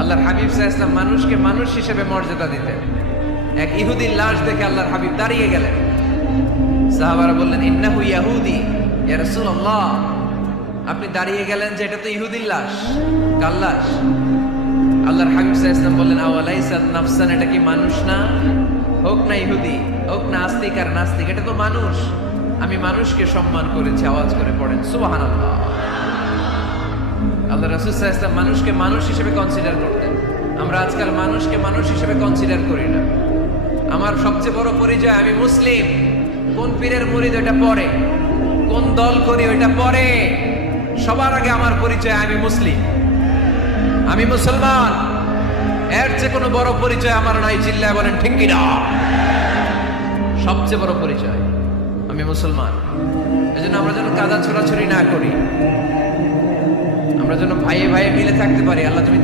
আল্লাহর হাবিব সাল্লাল্লাহু আলাইহি ওয়াসাল্লাম মানুষকে মানুষ হিসেবে মর্যাদা দিতেন। এক ইহুদির লাশ দেখে আল্লাহর হাবিব দাঁড়িয়ে গেলেন। সাহাবারা বললেন, ইন্নাহু ইয়াহুদি ইয়া রাসূলুল্লাহ, আপনি দাঁড়িয়ে গেলেন যে এটা তো ইহুদির লাশ, কার লাশ? আল্লাহর হাবিব সাল্লাল্লাহু আলাইহি ওয়াসাল্লাম বললেন, আওয়ালাইসা নাফসান, এটা কি মানুষ না? হোক না ইহুদি, হোক না আস্তিক আর নাস্তিক, এটা তো মানুষ। আমি মানুষকে সম্মান করেছি। আওয়াজ করে পড়েন সুবহানাল্লাহ। আল্লাহ রাসূল সাল্লাল্লাহু আলাইহি ওয়াসাল্লাম মানুষকে মানুষ হিসেবে কনসিডার করতেন। আমরা আজকাল মানুষকে মানুষ হিসেবে কনসিডার করি না। আমার সবচেয়ে বড় পরিচয় আমি মুসলিম। কোন পীরের মুরিদ ওটা পরে, কোন দল করি ওইটা পরে, সবার আগে আমার পরিচয় আমি মুসলিম, আমি মুসলমান। এর চেয়ে কোনো বড় পরিচয় আমার নাই। চিল্লায় বলেন ঠিক কিনা? সবচেয়ে বড় পরিচয় আমি মুসলমান। এজন্য আমরা যেন কাদা ছোড়াছুড়ি না করি, আমরা যেন ভাইয়ে ভাইয়ে মিলে থাকতে পারি। আল্লাহ তুমি